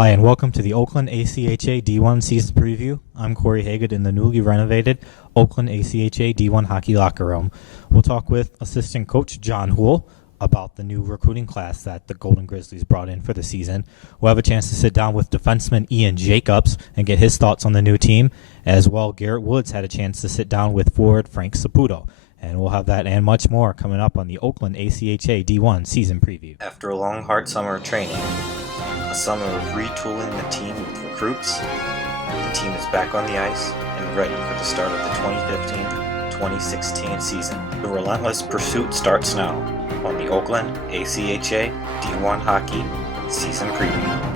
Hi, and welcome to the Oakland ACHA D1 season preview. I'm Corey Haggard in the newly renovated Oakland ACHA D1 hockey locker room. We'll talk with assistant coach John Houle about the new recruiting class that the Golden Grizzlies brought in for the season. We'll have a chance to sit down with defenseman Ian Jacobs and get his thoughts on the new team. As well, Garrett Woods had a chance to sit down with forward Frank Saputo. And we'll have that and much more coming up on the Oakland ACHA D1 season preview. After a long, hard summer of training, a summer of retooling the team with recruits, the team is back on the ice and ready for the start of the 2015-2016 season. The relentless pursuit starts now on the Oakland ACHA D1 Hockey season preview.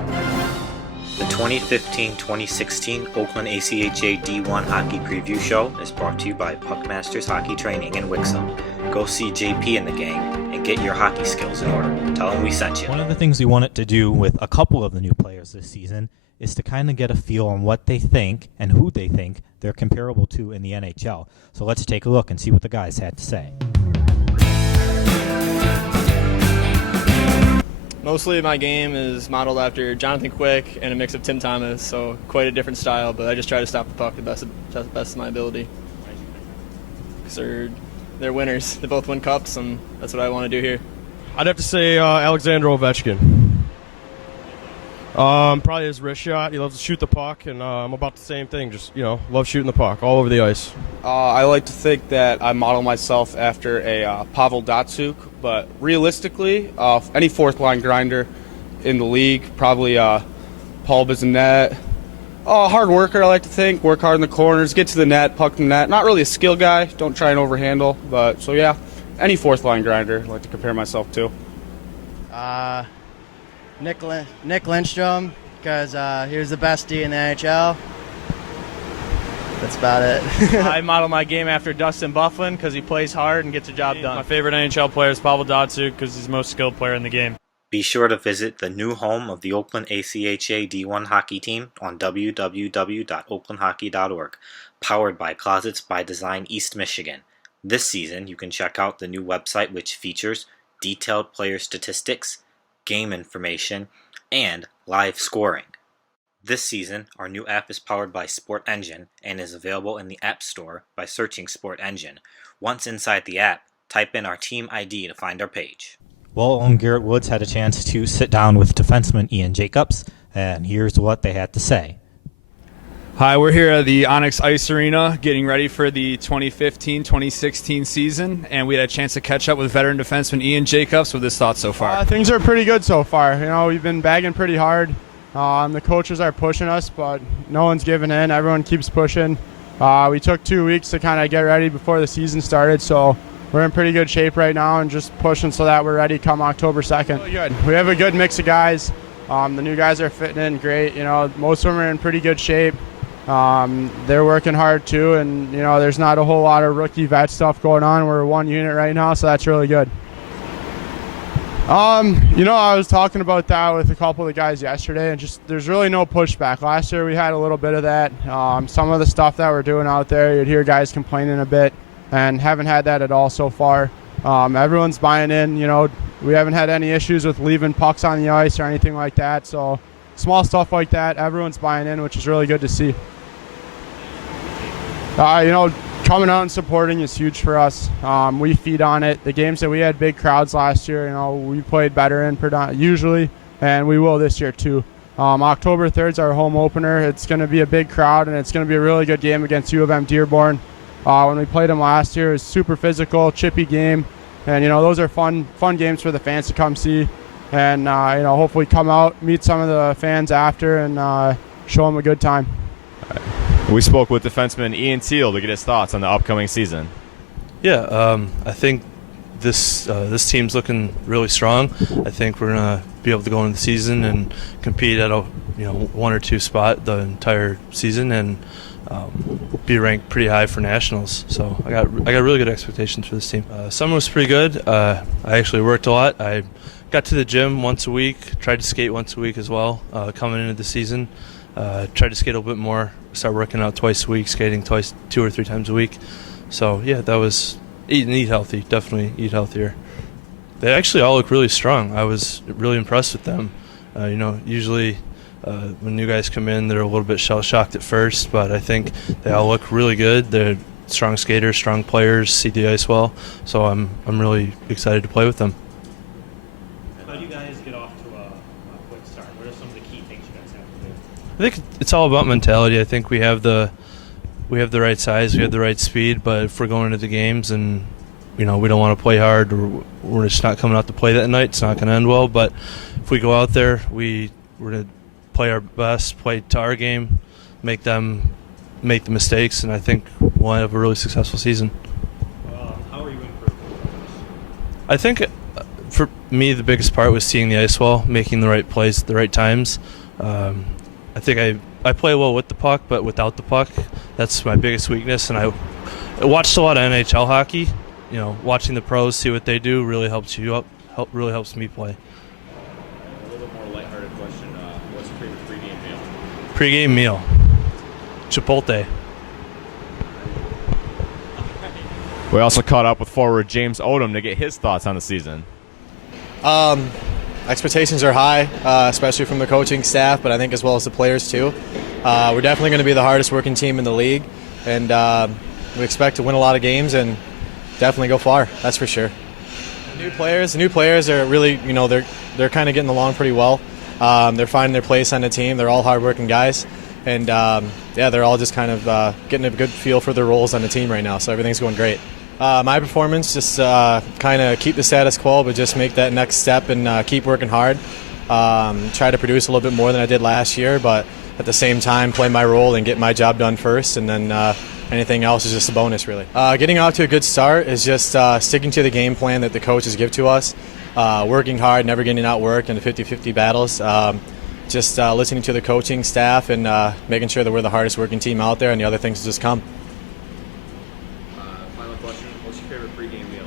The 2015-2016 Oakland ACHA D1 Hockey Preview Show is brought to you by Puckmasters Hockey Training in Wixom. Go see JP and the gang and get your hockey skills in order. Tell them we sent you. One of the things we wanted to do with a couple of the new players this season is to kind of get a feel on what they think and who they think they're comparable to in the NHL. So let's take a look and see what the guys had to say. Mostly my game is modeled after Jonathan Quick and a mix of Tim Thomas, so quite a different style, but I just try to stop the puck the best of my ability. Because they're winners. They both win cups, and that's what I want to do here. I'd have to say Alexander Ovechkin. Probably his wrist shot. He loves to shoot the puck, and I'm about the same thing. Just, love shooting the puck all over the ice. I like to think that I model myself after a Pavel Datsyuk, but realistically, any fourth-line grinder in the league, probably Paul Bissonnette. Hard worker, I like to think. Work hard in the corners, get to the net, puck the net. Not really a skill guy. Don't try and overhandle. But, so yeah, any fourth-line grinder I like to compare myself to. Nick Lindstrom, because he was the best D in the NHL. That's about it. I model my game after Dustin Byfuglien because he plays hard and gets the job done. My favorite NHL player is Pavel Datsyuk because he's the most skilled player in the game. Be sure to visit the new home of the Oakland ACHA D1 hockey team on www.oaklandhockey.org, powered by Closets by Design East Michigan. This season, you can check out the new website which features detailed player statistics, game information, and live scoring. This season, our new app is powered by Sport Engine and is available in the App Store by searching Sport Engine. Once inside the app, type in our team ID to find our page. Well, Garrett Woods had a chance to sit down with defenseman Ian Jacobs, and here's what they had to say. Hi, we're here at the Onyx Ice Arena getting ready for the 2015-2016 season, and we had a chance to catch up with veteran defenseman Ian Jacobs with his thoughts so far. Things are pretty good so far. We've been bagging pretty hard. The coaches are pushing us, but no one's giving in. Everyone keeps pushing. We took 2 weeks to kind of get ready before the season started, so we're in pretty good shape right now and just pushing so that we're ready come October 2nd. Really good. We have a good mix of guys. The new guys are fitting in great. Most of them are in pretty good shape. They're working hard too, and there's not a whole lot of rookie vet stuff going on. We're one unit right now, so that's really good. I was talking about that with a couple of the guys yesterday, and just there's really no pushback. Last year we had a little bit of that. Some of the stuff that we're doing out there, you'd hear guys complaining a bit, and haven't had that at all so far. Everyone's buying in. We haven't had any issues with leaving pucks on the ice or anything like that. So small stuff like that, everyone's buying in, which is really good to see. Coming out and supporting is huge for us. We feed on it. The games that we had big crowds last year, we played better in usually, and we will this year too. October 3rd is our home opener. It's going to be a big crowd, and it's going to be a really good game against U of M Dearborn. When we played them last year, it was super physical, chippy game, and those are fun games for the fans to come see, and hopefully come out, meet some of the fans after, and show them a good time. We spoke with defenseman Ian Teal to get his thoughts on the upcoming season. Yeah, I think this team's looking really strong. I think we're gonna be able to go into the season and compete at a one or two spot the entire season and be ranked pretty high for nationals. So I got really good expectations for this team. Summer was pretty good. I actually worked a lot. I got to the gym once a week. Tried to skate once a week as well. Coming into the season, tried to skate a little bit more. Start working out twice a week, skating 2 or 3 times a week. So yeah, that was eat healthy. Definitely eat healthier. They actually all look really strong. I was really impressed with them. Usually When new guys come in, they're a little bit shell-shocked at first, but I think they all look really good. They're strong skaters, strong players, see the ice well, so I'm really excited to play with them. How do you guys get off to a quick start? What are some of the key things you guys have to do? I think it's all about mentality. I think we have the right size, we have the right speed, but if we're going into the games and we don't want to play hard, or we're just not coming out to play that night, it's not going to end well. But if we go out there, we're going to play our best, play to our game, make them make the mistakes, and I think we'll have a really successful season. How are you improving? I think for me the biggest part was seeing the ice well, making the right plays at the right times. I think I play well with the puck, but without the puck, that's my biggest weakness. And I watched a lot of NHL hockey. Watching the pros, see what they do, really helps you up. Really helps me play. A little bit more lighthearted question. What's your favorite pregame meal? Pre-game meal, Chipotle. We also caught up with forward James Odom to get his thoughts on the season. Expectations are high, especially from the coaching staff, but I think as well as the players too. We're definitely going to be the hardest working team in the league, and we expect to win a lot of games and definitely go far. That's for sure. The new players are really, they're kind of getting along pretty well. They're finding their place on the team. They're all hardworking guys, and they're all just kind of getting a good feel for their roles on the team right now. So everything's going great. My performance, just kind of keep the status quo, but just make that next step and keep working hard. Try to produce a little bit more than I did last year, but at the same time play my role and get my job done first, and then anything else is just a bonus, really. Getting off to a good start is just sticking to the game plan that the coaches give to us, working hard, never getting outworked in the 50-50 battles, just listening to the coaching staff and making sure that we're the hardest working team out there, and the other things will just come. Final question. What's your favorite pregame meal?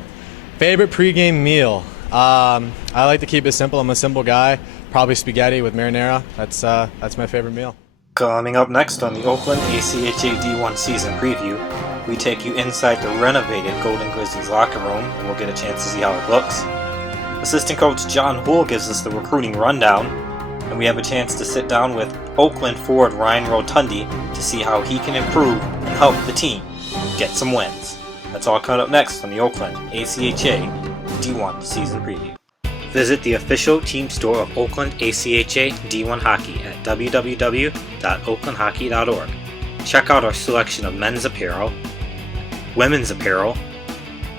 Favorite pregame meal? I like to keep it simple. I'm a simple guy. Probably spaghetti with marinara. That's my favorite meal. Coming up next on the Oakland ACHA D1 season preview, we take you inside the renovated Golden Grizzlies locker room and we'll get a chance to see how it looks. Assistant coach John Houle gives us the recruiting rundown, and we have a chance to sit down with Oakland forward Ryan Rotundi to see how he can improve and help the team get some wins. That's all coming up next on the Oakland ACHA D1 season preview. Visit the official team store of Oakland ACHA D1 Hockey at www.oaklandhockey.org. Check out our selection of men's apparel, women's apparel,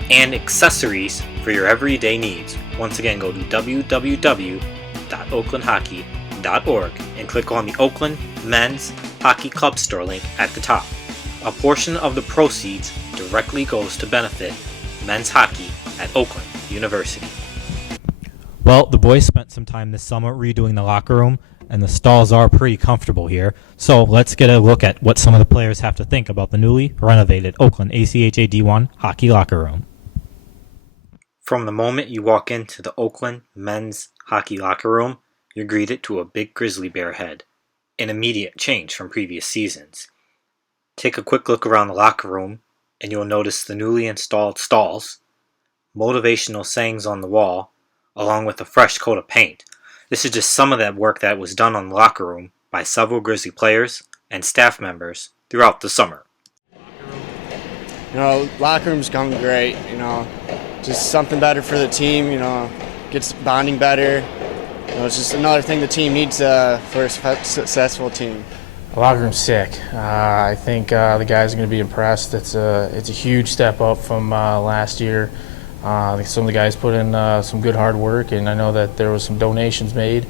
and accessories for your everyday needs. Once again, go to www.oaklandhockey.org and click on the Oakland Men's Hockey Club store link at the top. A portion of the proceeds directly goes to benefit men's hockey at Oakland University. Well, the boys spent some time this summer redoing the locker room, and the stalls are pretty comfortable here. So let's get a look at what some of the players have to think about the newly renovated Oakland ACHA D1 hockey locker room. From the moment you walk into the Oakland men's hockey locker room, you're greeted to a big grizzly bear head, an immediate change from previous seasons. Take a quick look around the locker room, and you'll notice the newly installed stalls, motivational sayings on the wall, along with a fresh coat of paint. This is just some of that work that was done on the locker room by several Grizzly players and staff members throughout the summer. Locker room's going great, just something better for the team, gets bonding better. It's just another thing the team needs for a successful team. The locker room's sick. I think the guys are going to be impressed. It's a huge step up from last year. I think some of the guys put in some good hard work, and I know that there was some donations made,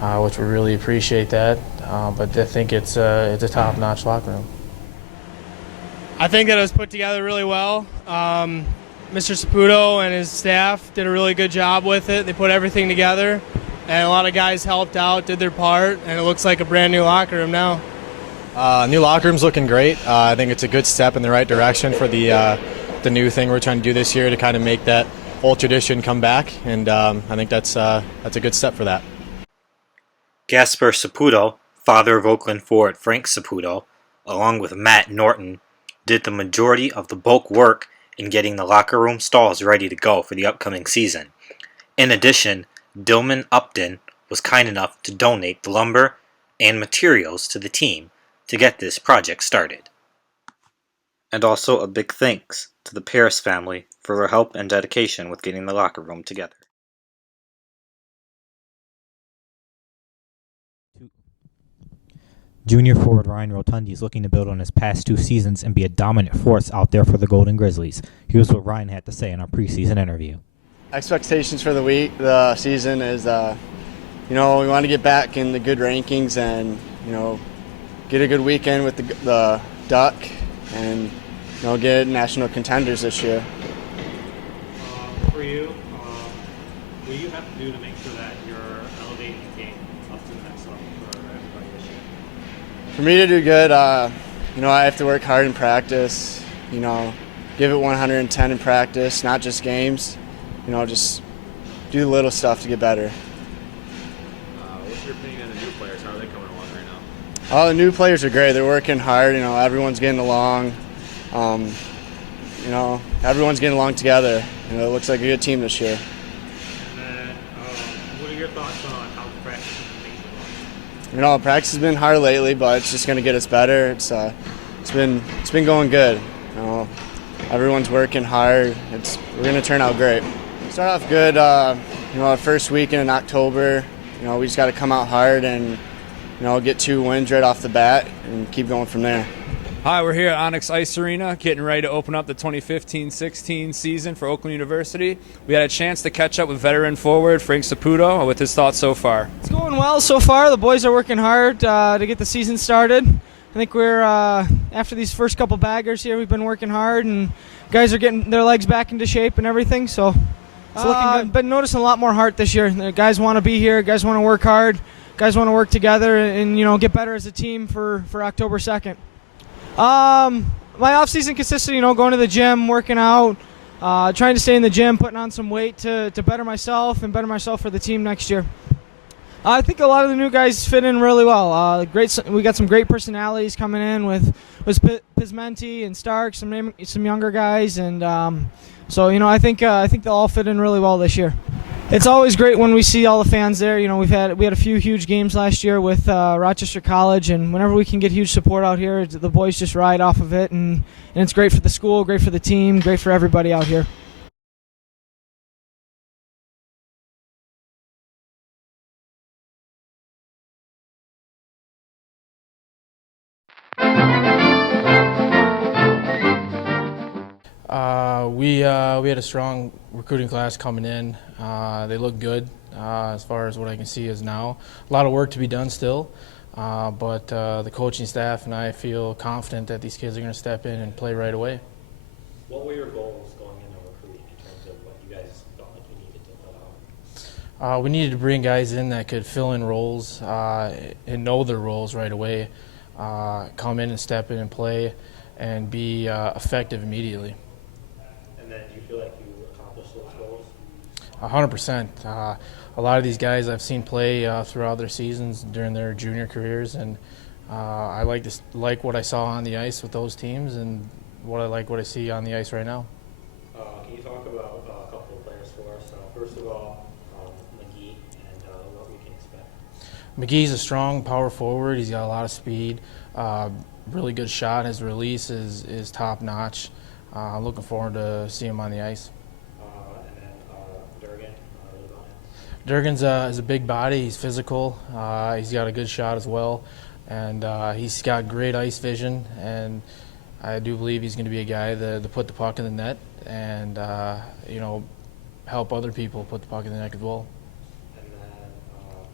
which we really appreciate that. But I think it's a top-notch locker room. I think that it was put together really well. Mr. Saputo and his staff did a really good job with it. They put everything together, and a lot of guys helped out, did their part, and it looks like a brand new locker room now. New locker room's looking great. I think it's a good step in the right direction for the new thing we're trying to do this year to kind of make that old tradition come back, and I think that's a good step for that. Gasper Saputo, father of Oakland forward Frank Saputo, along with Matt Norton, did the majority of the bulk work in getting the locker room stalls ready to go for the upcoming season. In addition, Dillman Upton was kind enough to donate the lumber and materials to the team to get this project started. And also a big thanks to the Paris family for their help and dedication with getting the locker room together. Junior forward Ryan Rotundi is looking to build on his past 2 seasons and be a dominant force out there for the Golden Grizzlies. Here's what Ryan had to say in our preseason interview. Expectations for the season is, we want to get back in the good rankings and, get a good weekend with the Duck and, get national contenders this year. For you, what do you have to do to make sure that you're elevating the game up to the next level for everybody this year? For me to do good, I have to work hard in practice, give it 110 in practice, not just games, just do the little stuff to get better. What's your opinion on the new players? How are they coming along right now? All the new players are great. They're working hard, everyone's getting along. Everyone's getting along together. It looks like a good team this year. And then, what are your thoughts on how the practice has been going? Practice has been hard lately, but it's just going to get us better. It's been going good. Everyone's working hard. We're going to turn out great. Start off good. Our first weekend in October. We just got to come out hard and get 2 wins right off the bat and keep going from there. Hi, we're here at Onyx Ice Arena getting ready to open up the 2015-16 season for Oakland University. We had a chance to catch up with veteran forward Frank Saputo with his thoughts so far. It's going well so far. The boys are working hard to get the season started. I think we're, after these first couple baggers here, we've been working hard, and guys are getting their legs back into shape and everything, so it's looking good. Been noticing a lot more heart this year. The guys want to be here. Guys want to work hard. Guys want to work together and get better as a team for October 2nd. My off season consists of going to the gym, working out, trying to stay in the gym, putting on some weight to better myself and better myself for the team next year. I think a lot of the new guys fit in really well. We got some great personalities coming in with Pismenti and Stark, some younger guys, and so I think they'll all fit in really well this year. It's always great when we see all the fans there. We had a few huge games last year with Rochester College, and whenever we can get huge support out here, the boys just ride off of it, and it's great for the school, great for the team, great for everybody out here. We had a strong recruiting class coming in. They look good as far as what I can see is now. A lot of work to be done still, but the coaching staff and I feel confident that these kids are going to step in and play right away. What were your goals going into recruiting in terms of what you guys felt like you needed to fill out? We needed to bring guys in that could fill in roles and know their roles right away, come in and step in and play and be effective immediately. And then do you feel like you accomplished those goals? 100%. A lot of these guys I've seen play throughout their seasons during their junior careers, and I like what I saw on the ice with those teams and what I see on the ice right now. Can you talk about a couple of players for us? First of all, McGee and what we can expect. McGee's a strong power forward. He's got a lot of speed, really good shot. His release is top notch. I'm looking forward to seeing him on the ice. And then Durgan, what about him? Durgan's is a big body. He's physical. He's got a good shot as well, and he's got great ice vision. And I do believe he's going to be a guy to put the puck in the net and help other people put the puck in the net as well. And then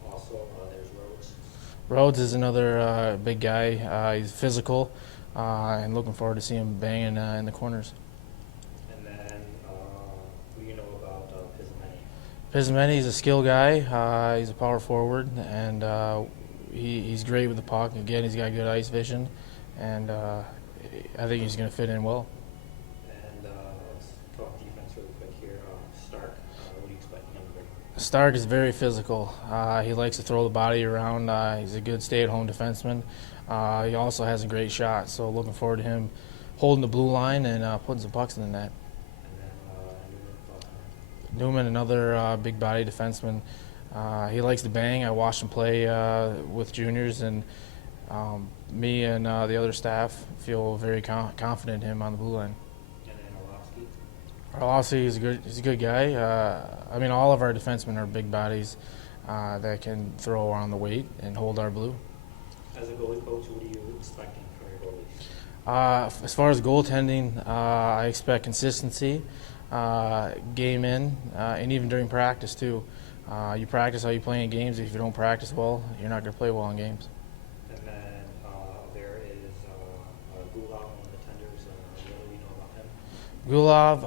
also there's Rhodes. Rhodes is another big guy. He's physical, and looking forward to seeing him banging in the corners. And then who do you know about Pismenti? Pismenti is a skill guy. He's a power forward, and he's great with the puck. Again, he's got good ice vision, and I think he's going to fit in well. And let's talk defense really quick here. Stark, what do you expect him to bring? Stark is very physical. He likes to throw the body around. He's a good stay-at-home defenseman. He also has a great shot, so looking forward to him holding the blue line and putting some pucks in the net. And then Newman, another big body defenseman. He likes to bang. I watched him play with juniors, and me and the other staff feel very confident in him on the blue line. Orlovsky, he's a good guy. I mean, all of our defensemen are big bodies that can throw on the weight and hold our blue. As a goalie coach, what are you expecting from your goalies? As far as goaltending, I expect consistency, game in, and even during practice too. You practice how you play in games. If you don't practice well, you're not going to play well in games. And then there is Gulov, one of the tenders. What do we know about him? Gulov,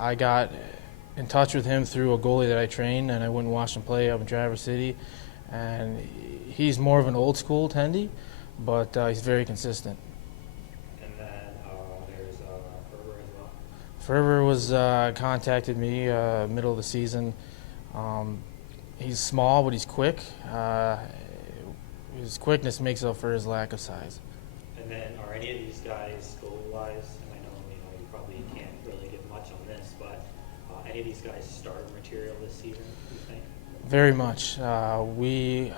I got in touch with him through a goalie that I trained, and I went and watched him play up in Traverse City. And he's more of an old school tendy, but he's very consistent. And then there's Ferber as well. Ferber was contacted me middle of the season. He's small, but he's quick. His quickness makes up for his lack of size. And then are any of these guys goal-wise, and I know you probably can't really give much on this, but any of these guys starter material this season, you think? Very much. We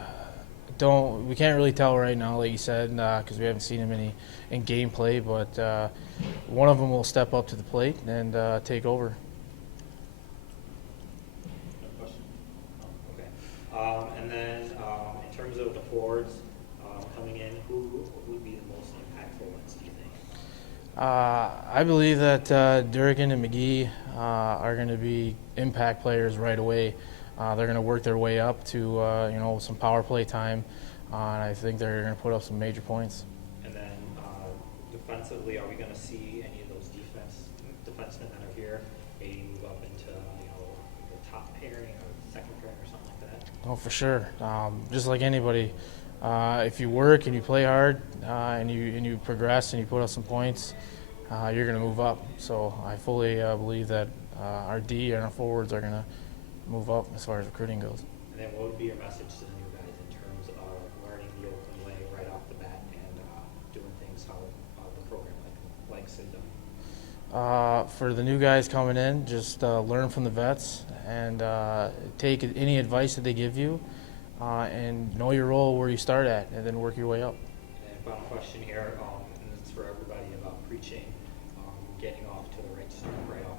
can't really tell right now, like you said, because we haven't seen him in gameplay. But one of them will step up to the plate and take over. No question. Oh, okay. And then in terms of the forwards coming in, who would be the most impactful ones, do you think? I believe that Durgan and McGee are going to be impact players right away. They're going to work their way up to some power play time, and I think they're going to put up some major points. And then defensively, are we going to see any of those defensemen that are here maybe move up into the top pairing or second pairing or something like that? Oh, for sure. Just like anybody, if you work and you play hard and you progress and you put up some points, you're going to move up. So I fully believe that our D and our forwards are going to move up as far as recruiting goes. And then what would be your message to the new guys in terms of learning the Oakland way right off the bat and doing things how the program likes it done? For the new guys coming in, just learn from the vets and take any advice that they give you and know your role where you start at and then work your way up. And final question here, and it's for everybody about preaching, getting off to the right start right off.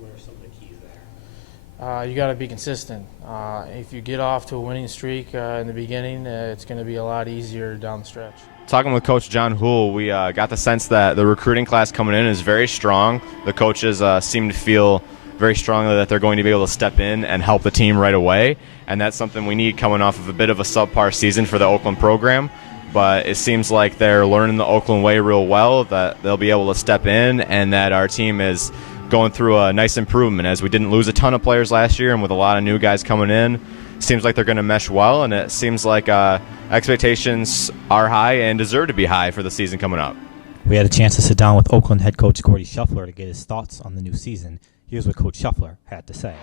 What are some of the keys there? You got to be consistent. If you get off to a winning streak in the beginning, it's going to be a lot easier down the stretch. Talking with Coach John Houle, we got the sense that the recruiting class coming in is very strong. The coaches seem to feel very strongly that they're going to be able to step in and help the team right away, and that's something we need coming off of a bit of a subpar season for the Oakland program. But it seems like they're learning the Oakland way real well, that they'll be able to step in, and that our team is going through a nice improvement as we didn't lose a ton of players last year, and with a lot of new guys coming in, seems like they're going to mesh well, and it seems like expectations are high and deserve to be high for the season coming up. We had a chance to sit down with Oakland head coach Gordy Shuffler to get his thoughts on the new season. Here's what Coach Shuffler had to say.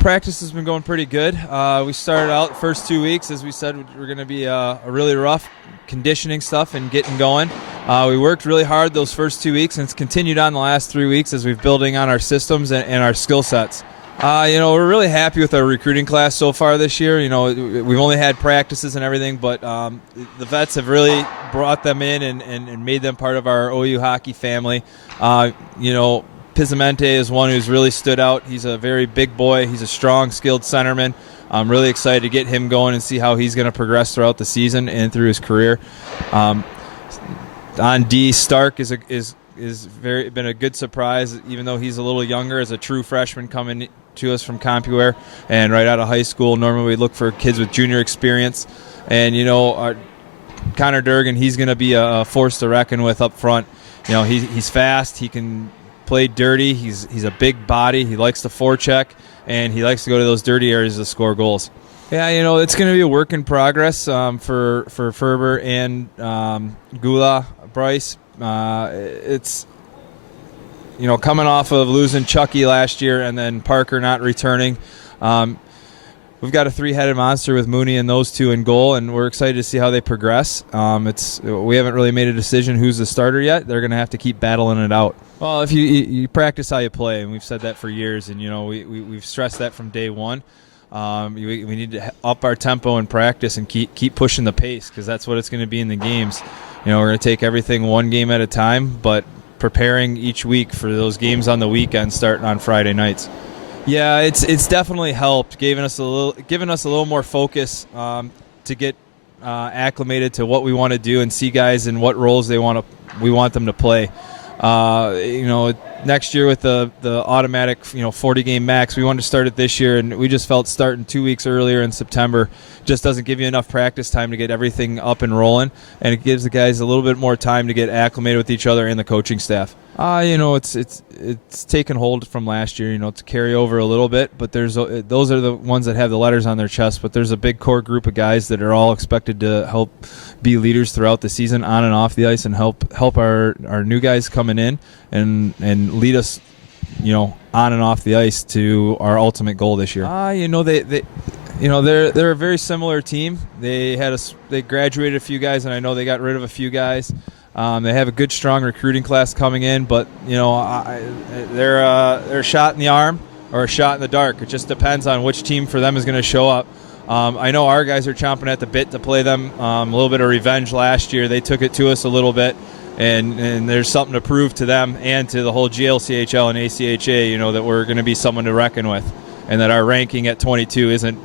Practice has been going pretty good. We started out the first 2 weeks, as we said, we're going to be a really rough conditioning stuff and getting going. We worked really hard those first 2 weeks, and it's continued on the last 3 weeks as we've building on our systems and our skill sets. We're really happy with our recruiting class so far this year. We've only had practices and everything, but the vets have really brought them in and made them part of our OU hockey family. Pizzamente is one who's really stood out. He's a very big boy. He's a strong, skilled centerman. I'm really excited to get him going and see how he's going to progress throughout the season and through his career. On D, Stark is been a good surprise, even though he's a little younger, as a true freshman coming to us from CompuWare and right out of high school. Normally we look for kids with junior experience, and our Connor Durgan, he's going to be a force to reckon with up front. He's fast. He can play dirty. He's a big body. He likes to forecheck, and he likes to go to those dirty areas to score goals. Yeah, it's going to be a work in progress for Ferber and Gula, Bryce. It's coming off of losing Chucky last year and then Parker not returning. we've got a three-headed monster with Mooney and those two in goal, and we're excited to see how they progress. We haven't really made a decision who's the starter yet. They're going to have to keep battling it out. Well, if you practice how you play, and we've said that for years, and we've stressed that from day one. We need to up our tempo in practice and keep pushing the pace, because that's what it's going to be in the games. We're going to take everything one game at a time, but preparing each week for those games on the weekend starting on Friday nights. Yeah, it's definitely helped, giving us a little more focus to get acclimated to what we want to do and see guys in what roles we want them to play. Next year with the automatic 40-game max, we wanted to start it this year, and we just felt starting 2 weeks earlier in September just doesn't give you enough practice time to get everything up and rolling, and it gives the guys a little bit more time to get acclimated with each other and the coaching staff. It's taken hold from last year, to carry over a little bit, but those are the ones that have the letters on their chest, but there's a big core group of guys that are all expected to help be leaders throughout the season on and off the ice and help our new guys coming in and lead us, on and off the ice to our ultimate goal this year. They're a very similar team. They graduated a few guys, and I know they got rid of a few guys. They have a good, strong recruiting class coming in, but they're a shot in the arm or a shot in the dark. It just depends on which team for them is going to show up. I know our guys are chomping at the bit to play them. A little bit of revenge last year. They took it to us a little bit, and there's something to prove to them and to the whole GLCHL and ACHA, that we're going to be someone to reckon with, and that our ranking at 22 isn't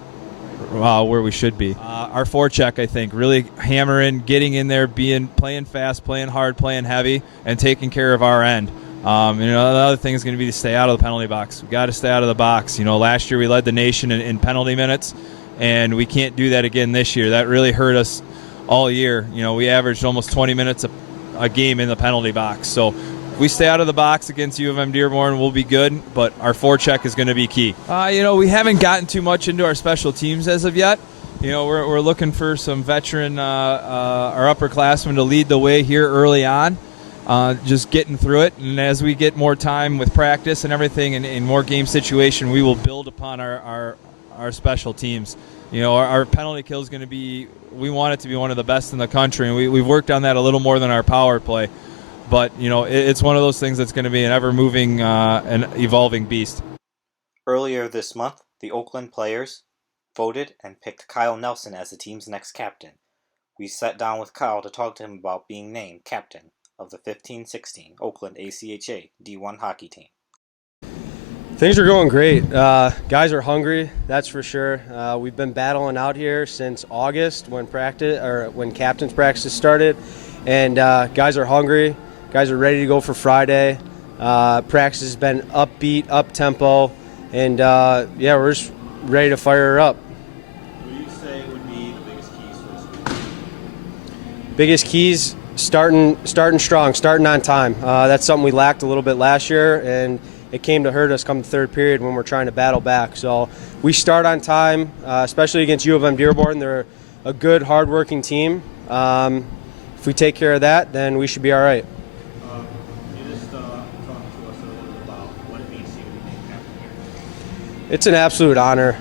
where we should be. Our forecheck, I think, really hammering, getting in there, playing fast, playing hard, playing heavy, and taking care of our end. Another thing is going to be to stay out of the penalty box. We've got to stay out of the box. Last year we led the nation in penalty minutes, and we can't do that again this year. That really hurt us all year. We averaged almost 20 minutes a game in the penalty box. So if we stay out of the box against U of M Dearborn, we'll be good, but our forecheck is going to be key. We haven't gotten too much into our special teams as of yet. We're looking for some veteran, our upperclassmen to lead the way here early on, just getting through it. And as we get more time with practice and everything and in more game situation, we will build upon our special teams. Our penalty kill is going to be, we want it to be one of the best in the country, and we've worked on that a little more than our power play. But, it's one of those things that's going to be an ever-moving and evolving beast. Earlier this month, the Oakland players voted and picked Kyle Nelson as the team's next captain. We sat down with Kyle to talk to him about being named captain of the 15-16 Oakland ACHA D1 hockey team. Things are going great. Guys are hungry, that's for sure. We've been battling out here since August when captain's practice started, and guys are hungry. Guys are ready to go for Friday. Practice has been upbeat, up-tempo, and we're just ready to fire her up. What do you say would be the biggest keys for this week? Biggest keys, starting strong, starting on time. That's something we lacked a little bit last year, and it came to hurt us come the third period when we're trying to battle back. So we start on time, especially against U of M Dearborn. They're a good, hard-working team. If we take care of that, then we should be all right. Can you just talk to us a little bit about what it means to you to be named captain here? It's an absolute honor,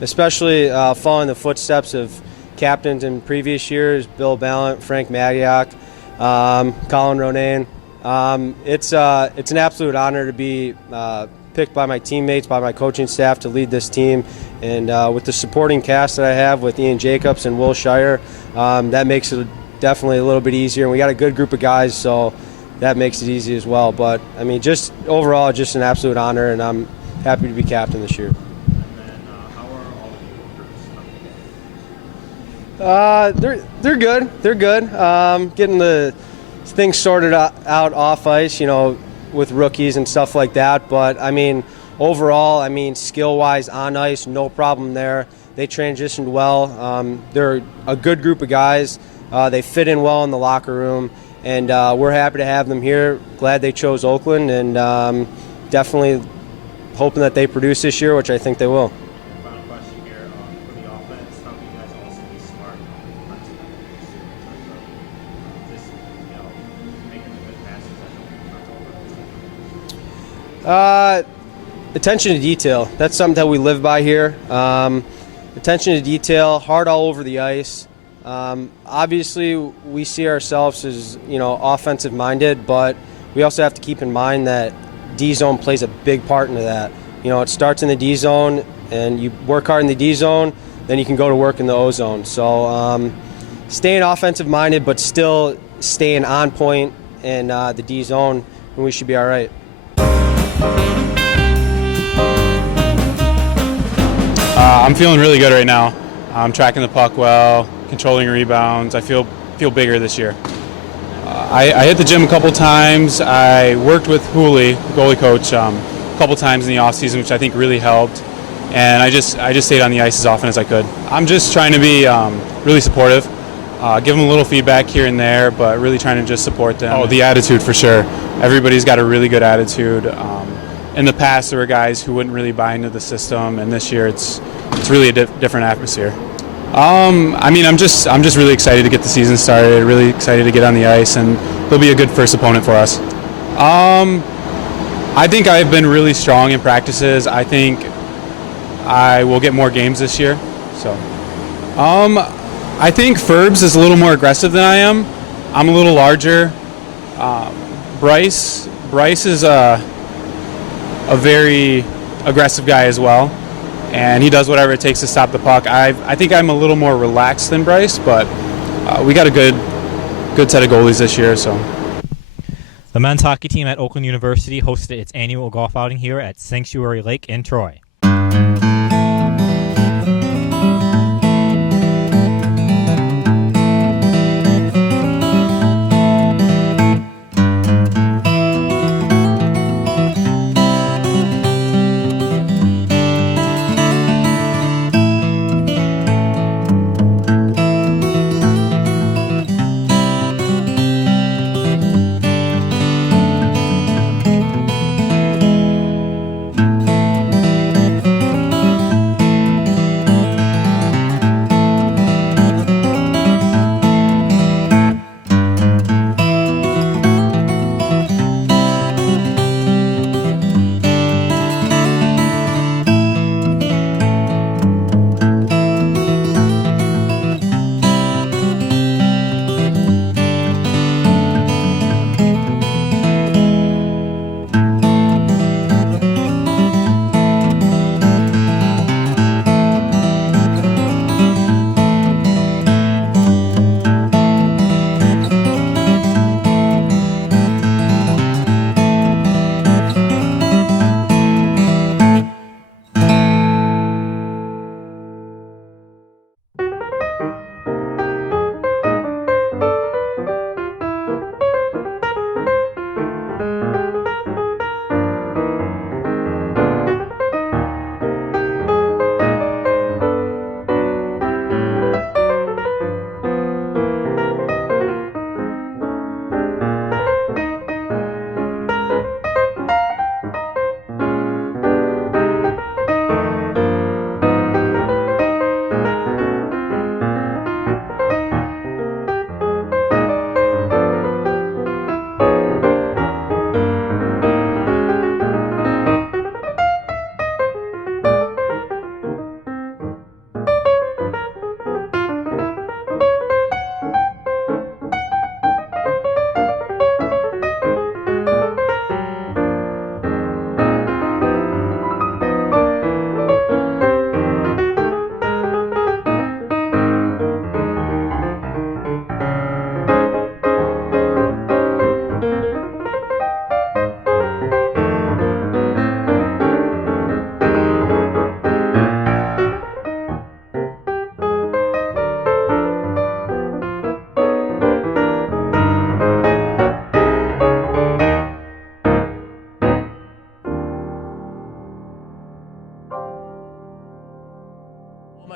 especially following the footsteps of captains in previous years, Bill Ballant, Frank Maggiak, Colin Ronayne. It's an absolute honor to be picked by my teammates, by my coaching staff to lead this team. And with the supporting cast that I have with Ian Jacobs and Will Shire, that makes it definitely a little bit easier. And we got a good group of guys, so that makes it easy as well. But, I mean, just overall, just an absolute honor, and I'm happy to be captain this year. How are all of you recruits coming together? They're good. They're good. Getting the things sorted out off ice, with rookies and stuff like that. But, I mean, overall, skill-wise on ice, no problem there. They transitioned well. They're a good group of guys. They fit in well in the locker room, and we're happy to have them here. Glad they chose Oakland, and definitely hoping that they produce this year, which I think they will. Final question here for the offense. How can you guys also be smart on this, making the good passes that don't attention to detail. That's something that we live by here. Attention to detail, hard all over the ice. Obviously, we see ourselves as, offensive minded, but we also have to keep in mind that D zone plays a big part into that. It starts in the D zone, and you work hard in the D zone, then you can go to work in the O zone. So staying offensive minded, but still staying on point in the D zone, and we should be all right. I'm feeling really good right now. I'm tracking the puck well, controlling rebounds. I feel bigger this year. I hit the gym a couple times. I worked with Hooley, goalie coach, a couple times in the off season, which I think really helped. And I just stayed on the ice as often as I could. I'm just trying to be really supportive, give them a little feedback here and there, but really trying to just support them. Oh, the attitude for sure. Everybody's got a really good attitude. In the past, there were guys who wouldn't really buy into the system, and this year it's really a different atmosphere. I'm just really excited to get the season started. Really excited to get on the ice, and they'll be a good first opponent for us. I think I've been really strong in practices. I think I will get more games this year. So, I think Ferbs is a little more aggressive than I am. I'm a little larger. Bryce is a very aggressive guy as well, and he does whatever it takes to stop the puck. I think I'm a little more relaxed than Bryce, but we got a good set of goalies this year. So, the men's hockey team at Oakland University hosted its annual golf outing here at Sanctuary Lake in Troy.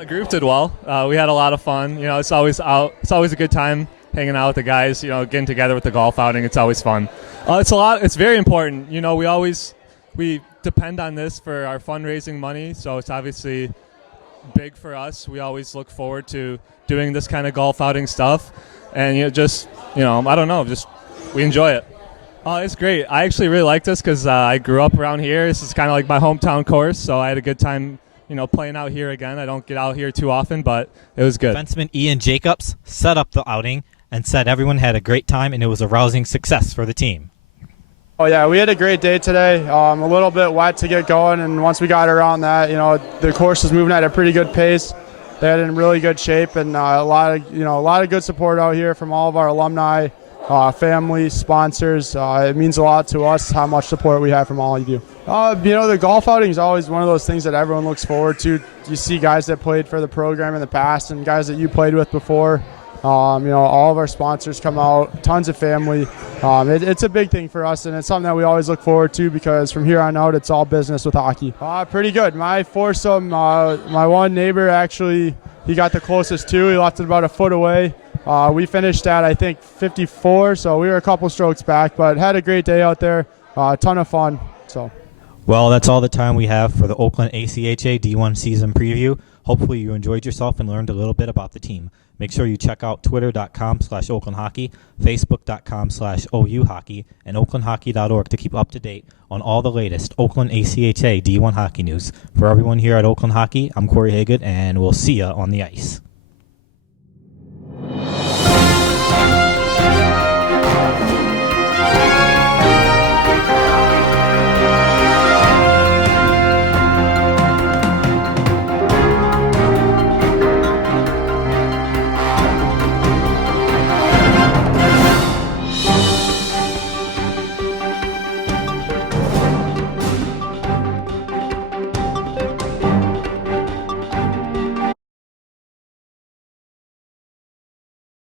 My group did well. We had a lot of fun. It's always a good time hanging out with the guys. Getting together with the golf outing. It's always fun. It's very important. We depend on this for our fundraising money, so it's obviously big for us. We always look forward to doing this kind of golf outing stuff, and I don't know, just we enjoy it. Oh, it's great. I actually really like this because I grew up around here. This is kind of like my hometown course, so I had a good time, playing out here again. I don't get out here too often, but it was good. Defenseman Ian Jacobs set up the outing and said everyone had a great time and it was a rousing success for the team. Oh yeah, we had a great day today. A little bit wet to get going, and once we got around that, the course was moving at a pretty good pace. They had it in really good shape, and a lot of good support out here from all of our alumni, family, sponsors. It means a lot to us how much support we have from all of you. The golf outing is always one of those things that everyone looks forward to. You see guys that played for the program in the past and guys that you played with before. All of our sponsors come out, tons of family. It's a big thing for us, and it's something that we always look forward to because from here on out, it's all business with hockey. Pretty good. My foursome, my one neighbor actually, he got the closest two. He left it about a foot away. We finished at, I think, 54, so we were a couple strokes back, but had a great day out there. A ton of fun. Well, that's all the time we have for the Oakland ACHA D1 season preview. Hopefully you enjoyed yourself and learned a little bit about the team. Make sure you check out twitter.com/Oakland Hockey, facebook.com/OU Hockey, and oaklandhockey.org to keep up to date on all the latest Oakland ACHA D1 hockey news. For everyone here at Oakland Hockey, I'm Corey Haggard, and we'll see you on the ice.